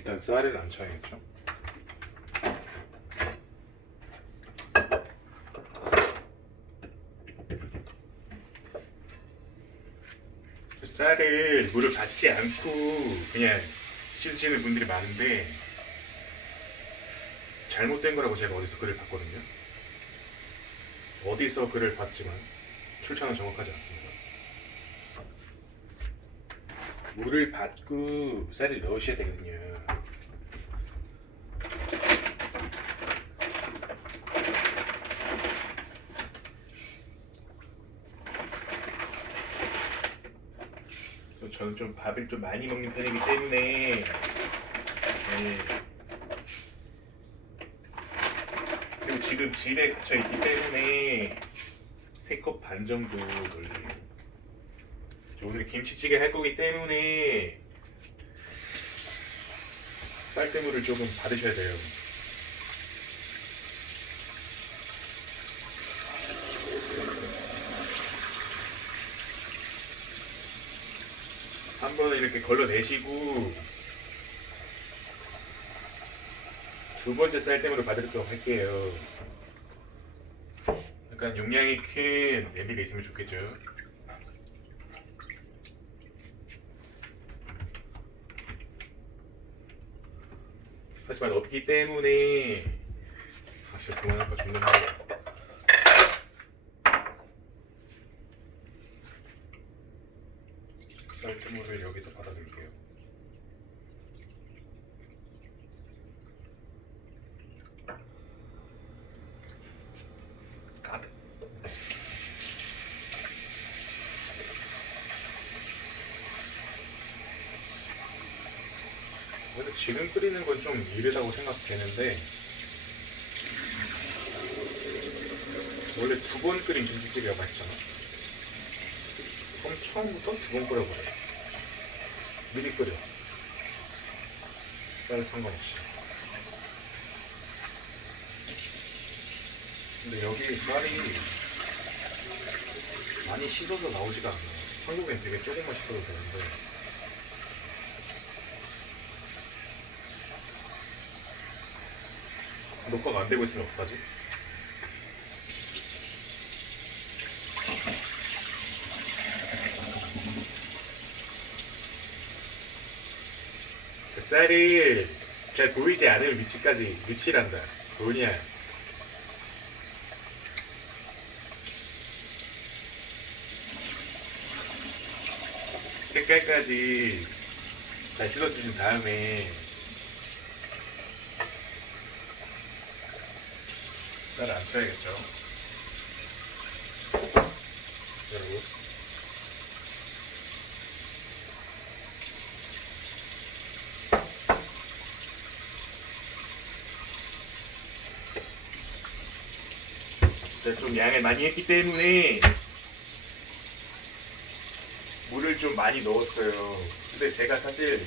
일단 쌀을 안 쳐야겠죠? 쌀을 물을 받지 않고 그냥 씻으시는 분들이 많은데 잘못된 거라고 제가 어디서 글을 봤거든요. 어디서 글을 봤지만 출처는 정확하지 않습니다. 물을 받고 쌀을 넣으셔야 되거든요. 저는 좀 밥을 좀 많이 먹는 편이기 때문에 네. 그리고 지금 집에 갇혀 있기 때문에 세컵반 정도 걸려요. 저 오늘 김치찌개 할 거기 때문에 쌀뜨물을 조금 받으셔야 돼요. 한 번은 이렇게 걸러내시고 두 번째 쌀뜨물을 받도록 할게요. 약간 용량이 큰 냄비가 있으면 좋겠죠. 하지만 없기 때문에 다시 그만할까 존나 하고 쌀뜨물을 여기다 받아둘게요. 가득. 근데 지금 끓이는 건 좀 이르다고 생각되는데 원래 두 번 끓인 김치찌개가 맛있잖아. 그럼 처음부터 두 번 끓여버려. 미리 끓여. 쌀 상관없이. 근데 여기 쌀이 많이 씻어서 나오지가 않아. 한국엔 되게 조금만 씻어도 되는데. 녹화가 안 되고 있으면 어떡하지? 그 쌀이 잘 보이지 않을 위치까지 위치란다. 뭐냐? 색깔까지 잘 씻어주신 다음에 쌀을 안 쳐야겠죠. 그리고 제가 좀 양을 많이 했기 때문에 물을 좀 많이 넣었어요. 근데 제가 사실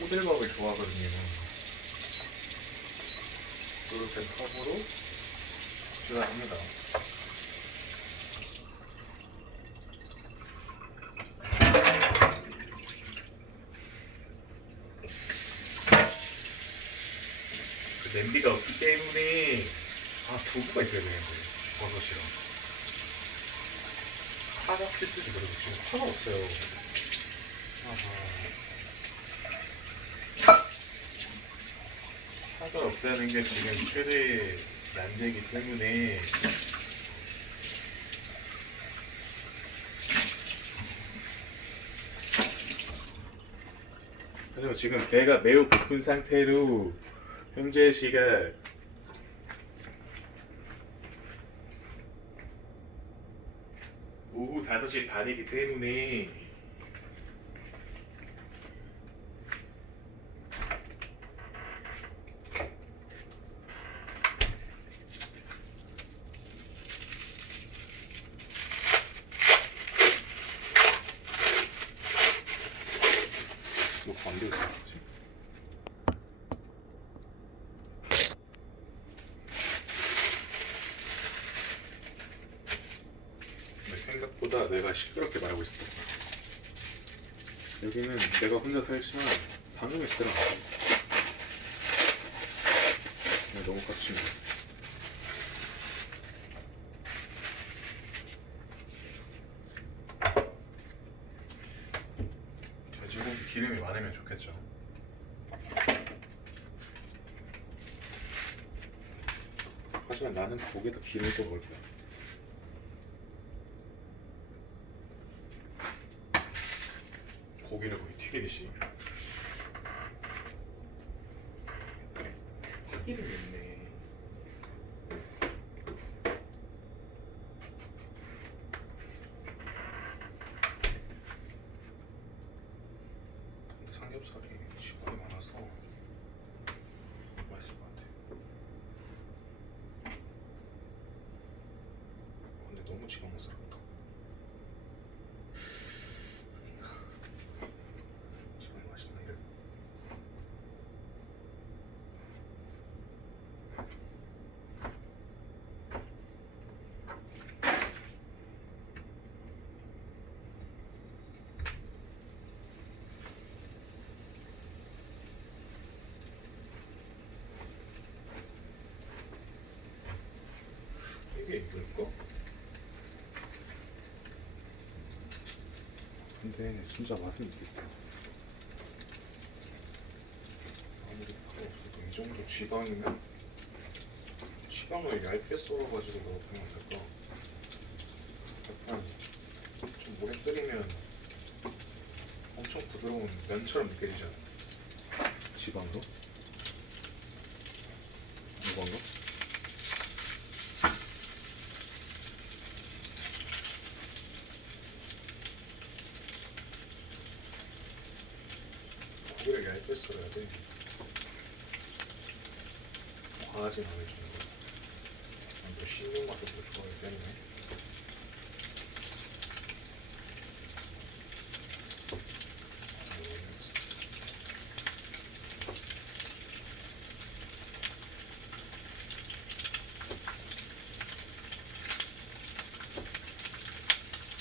호들먹을 좋아하거든요. 이렇게 컵으로 주문합니다. 그 냄비가 없기 때문에 아 두부가 있어야 되는데 버섯이랑 파가 필수지 그리고 지금 파가 없어요. 아하. 파가 없다는 게 지금 최대 난제이기 때문에. 그리고 지금 배가 매우 고픈 상태로 현재 시각 오후 5시 반이기 때문에 뭐안 되겠어. 근데 생각보다 내가 시끄럽게 말하고 있었다. 여기는 내가 혼자 살지만 돼. 그냥 너무 깝치네. 돼지고기 기름이 많으면 좋겠죠. 하지만 나는 고기에다 기름을 또 먹을 거야. 고기를 거의 튀기듯이. 파기름 있네. 삼겹살이 지방이 많아서 맛있을 것 같아. 근데 너무 지방스럽다. 아닌가? 지방이 맛있나 이래. 이게 이걸까? 근데 진짜. 아무리 필요 없어도 이 정도 지방이면 지방을 얇게 썰어가지고 넣으면 될까? 약간 좀 오래 끓이면 엄청 부드러운 면처럼 느껴지지 않아? 지방도? 이건가? 고기를 얇게 썰어야 돼. 과하진 정도. 난또 씹는 맛을 더 좋아하기 때문에.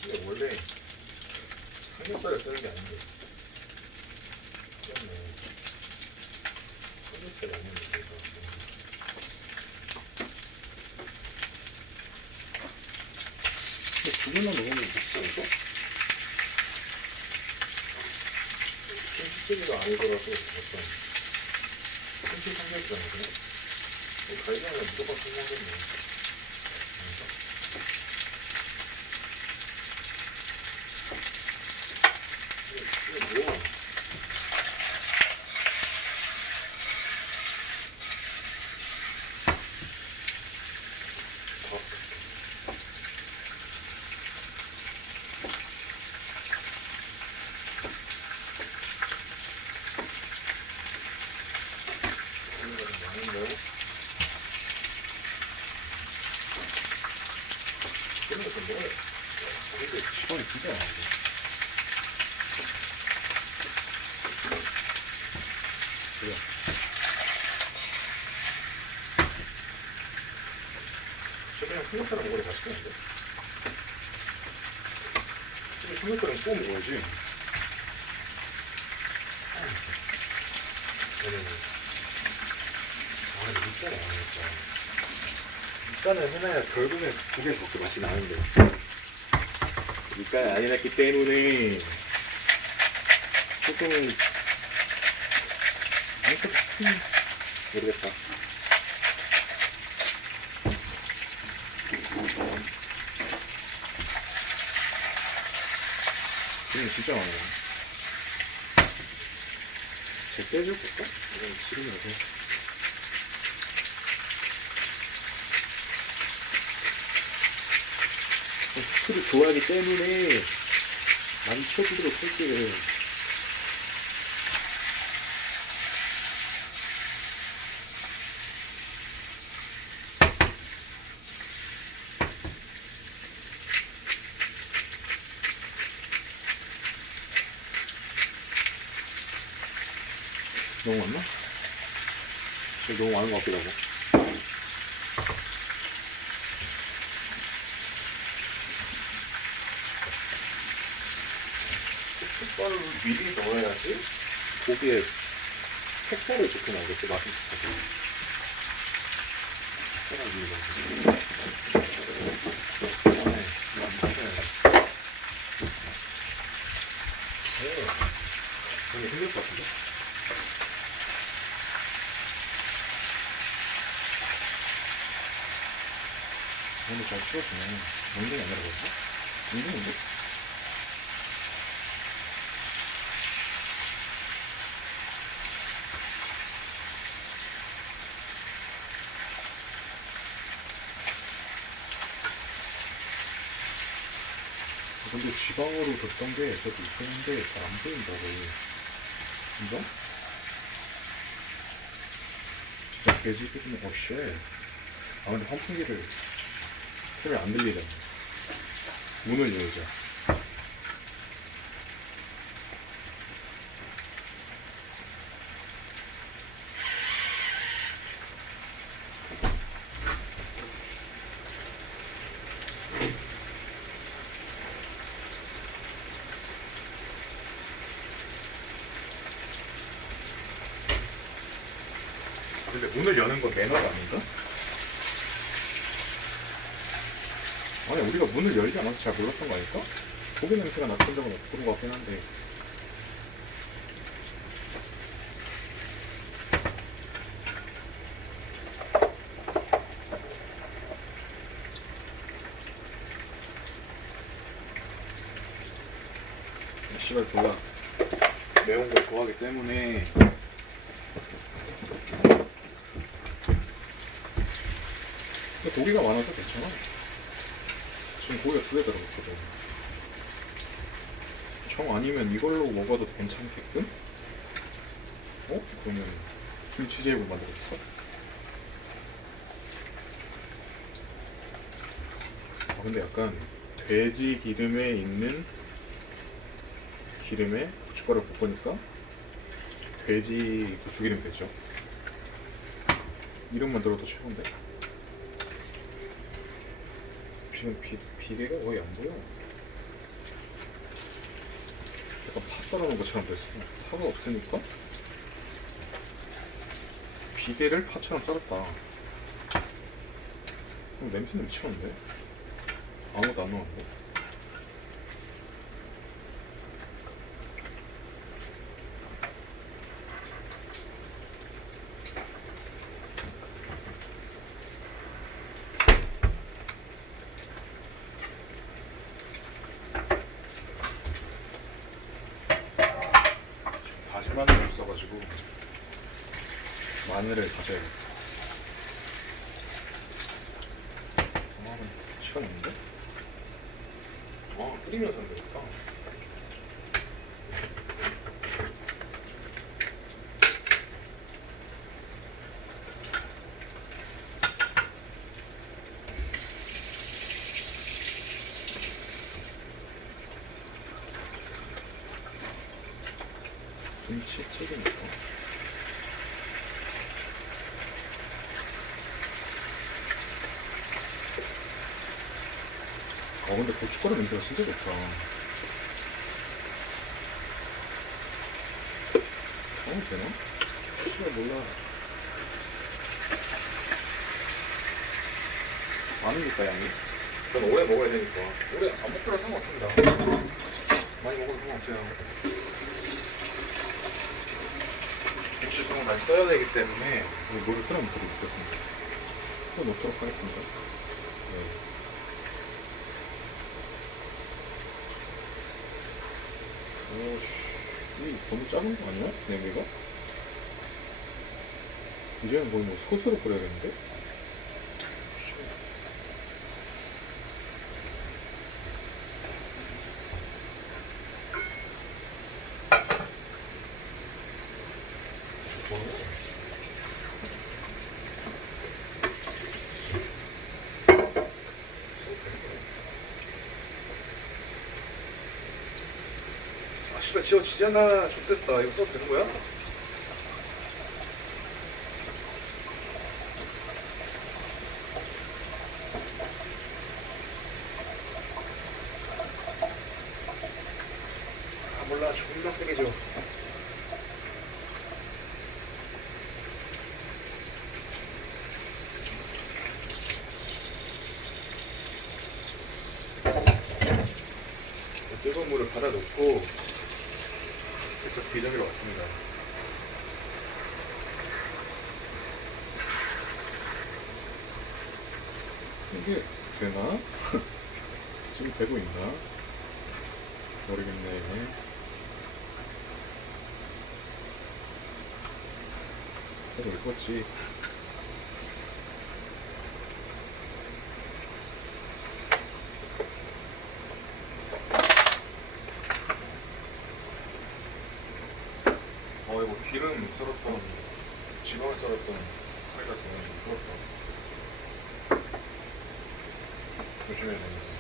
근데 원래 삼겹살을 쓰는 게 아닌데. 그렇네. 삼겹살이 아니면 되니까. 근데 두 개만 먹으면 먹지 않을까? 김치찌개가 아니더라도 어떤 김치 삼겹살이거든. 뭐 갈비하면 무조건 성공겠네. 이게, 이게 뭐야? 아, 이거는 많은데? 이런 거좀 먹어야 돼. 근데 지방이 진짜 많은데. 그래. 저 그냥 삼겹살을 먹으래 다 시켰는데? 근데 삼겹살은 구워 먹어야지. 저는 아, 일단 안 하니까. 일단은 해놔야 결국엔 고기에 먹게 맛이 나는데. 밀가루 안 해놨기 때문에 조금 모르겠다. 기름이 진짜 많아요. 제 걸까? 이건 지름이 어 디? 후를 좋아하기 때문에 많이 쳐주도록 할게요. 너무 많나? 너무 많은 것 같기도 하고. 고춧가루 젓갈을 미리 넣어야지 고기에 색깔이 좋게 나오겠지 맛이 비슷하게 색깔 위에 넣어주세요 네, 네. 너무 힘들 것 같은데? 오늘 잘 치워주네 엉덩이 안 내려갔어? 엉덩인데? 근데 지방으로 뒀던 게 저도 있긴 한데 잘 안 보인다고 인정? 진짜 돼지 기름에 어쉣. 아 근데 환풍기를 소리 안 들리잖아. 문을 열자 근데 문을 여는 건 매너가 아닌가? 아니 우리가 문을 열지 않아서 잘 몰랐던 거 아닐까? 고기 냄새가 났던 적은 없던 것 같긴 한데 씨발 몰라 매운 걸 좋아하기 때문에 근데 고기가 많아서 괜찮아 지금 고기가 두 개 들어갔거든. 정 아니면 이걸로 먹어도 괜찮게끔? 어? 그러면 김치제육을 만들었어? 아 근데 약간 돼지 기름에 있는 기름에 고춧가루 볶으니까 돼지 고추기름 되죠. 이름만 들어도 최고인데? 지금 비, 비계가 거의 안 보여. 약간 파 썰어놓은 것처럼 됐어. 파가 없으니까 비계를 파처럼 썰었다. 어, 냄새는 미쳤는데? 아무것도 안 나왔는데? 다시 마늘이 없어가지고 마늘을 다져야겠다. 아, 치웠는데? 아 끓이면서 하면 되겠다 김치 튀기니까. 아 근데 고춧가루 냄새가 진짜 좋다. 어 되나? 씨발 몰라. 많으니까 양이. 전 오래 먹어야 되니까 오래 안 먹더라 상관없습니다 많이 먹어도 상관없어요 김치통을 많이 써야 되기 때문에 물을 끓여 먹도록 먹겠습니다. 끓여 놓도록 하겠습니다. 네. 오씨, 이 너무 작은 거 아니야? 냄비가? 이제는 거의 뭐 소스로 끓여야겠는데? 아 씨발 지워지잖아 좋겠다. 이거 써도 되는 거야? 아 몰라. 존나 신경 쓰기죠. 뜨거운 물을 받아놓고 살짝 뒤적이러 왔습니다. 이게 되나? 지금 되고 있나? 모르겠네 이게 되고 있겠지 어 이거 기름 썰었던 지방을 썰었던 너무 부럽다. 조심해야 됩니다.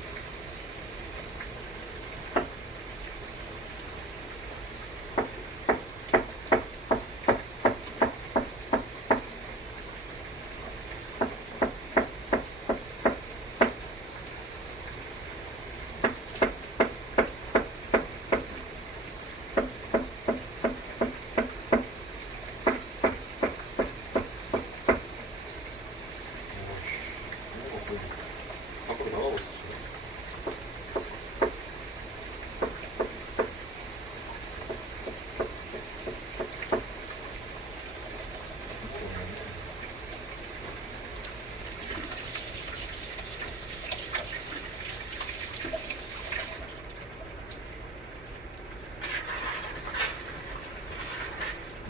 밖으로 나가고 있어 지금.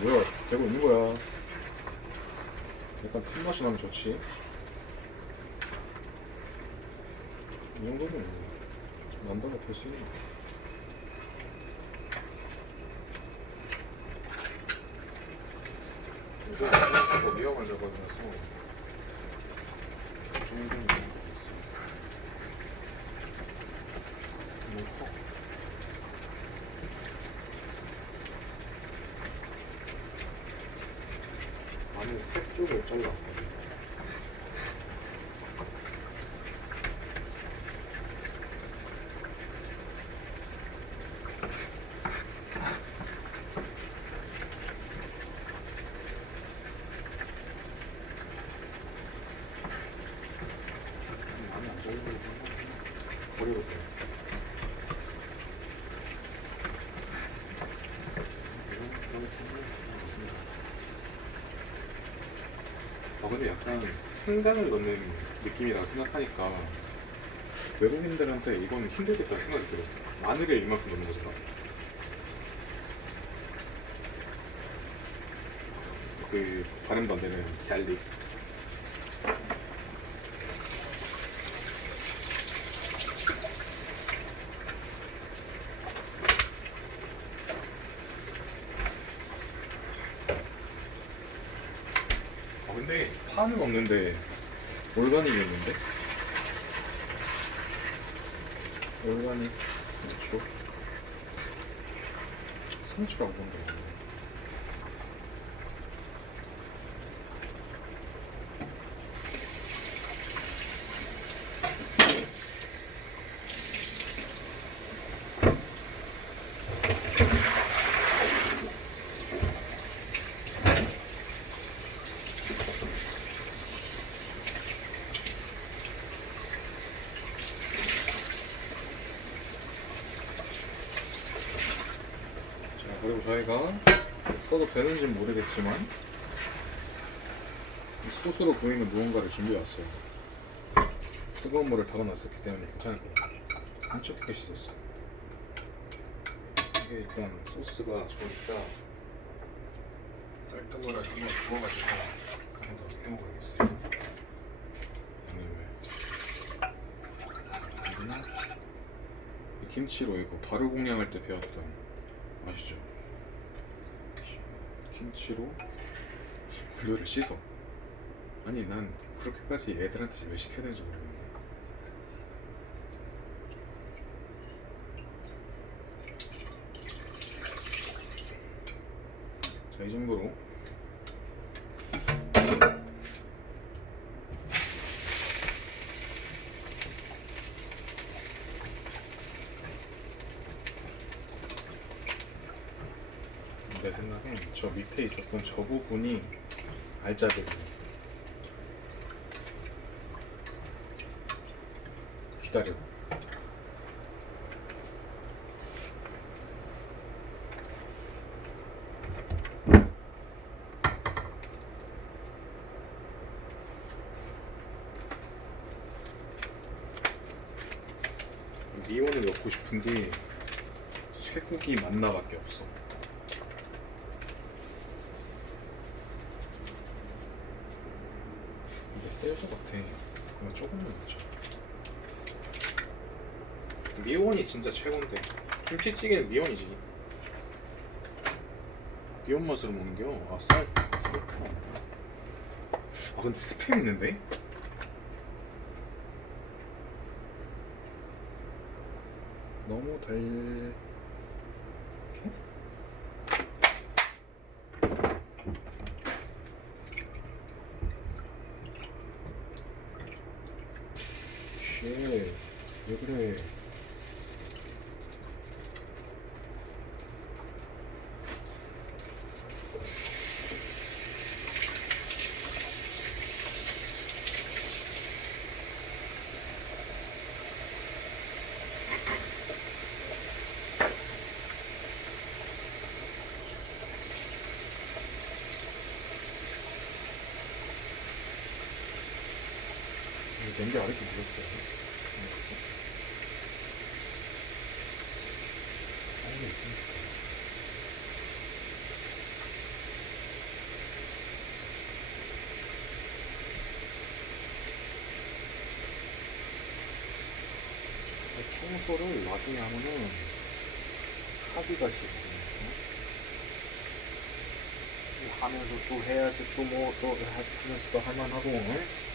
뭐야 되고 있는 거야 약간 핀맛이 나면 좋지. 이 정도면 만다가 될수 있는 이거 더 위험한 작업이라서 이 정도는 모르겠어. 모터. 안에 색 쪽을 잘랐거든. 많이 안 잘리고 돼. 아 근데 약간 생강을 넣는 느낌이라고 생각하니까 외국인들한테 이건 힘들겠다 생각이 들어 마늘을 이만큼 넣는 거잖아 그 발음도 안 되는 갤릭 아 파는 없는데 올가닉이었는데? 올가닉 상추 상추라고 본다 자 그리고 저희가 써도 이 소스로 보이는 무언가를 준비해 왔어요 뜨거운 물을 담아놨었기 때문에 괜찮을 거예요 한쪽 깨끗이 씻었어요 이게 일단 소스가 좋으니까 쌀뜨물을 한번 부어가지고 한번 더 해먹어야겠어요. 이 김치로 이거 발효 공양할 때 배웠던 아시죠? 김치로 물을 씻어. 아니 난 그렇게까지 애들한테 왜 시켜야 되는지 모르겠네. 자 이 정도로 내 생각엔 저 밑에 있었던 저 부분이 알짜배기 기다려 미온을 넣고 싶은데 쇠고기 맛나밖에 없어. 이게 셀것 같아. 그냥 조금만 넣자. 미원이 진짜 최고인데 김치찌개는 미원이지. 미원 맛으로 먹는겨. 아 쌀, 쌀다. 아 근데 스팸 있는데? 너무 달. 냄비 아직도 묻었어요. 아니, 있으니까. 청소를 나중에 하면은 하기가 싫고 하면서 또 해야지 또뭐 또 하면서 또 할만하고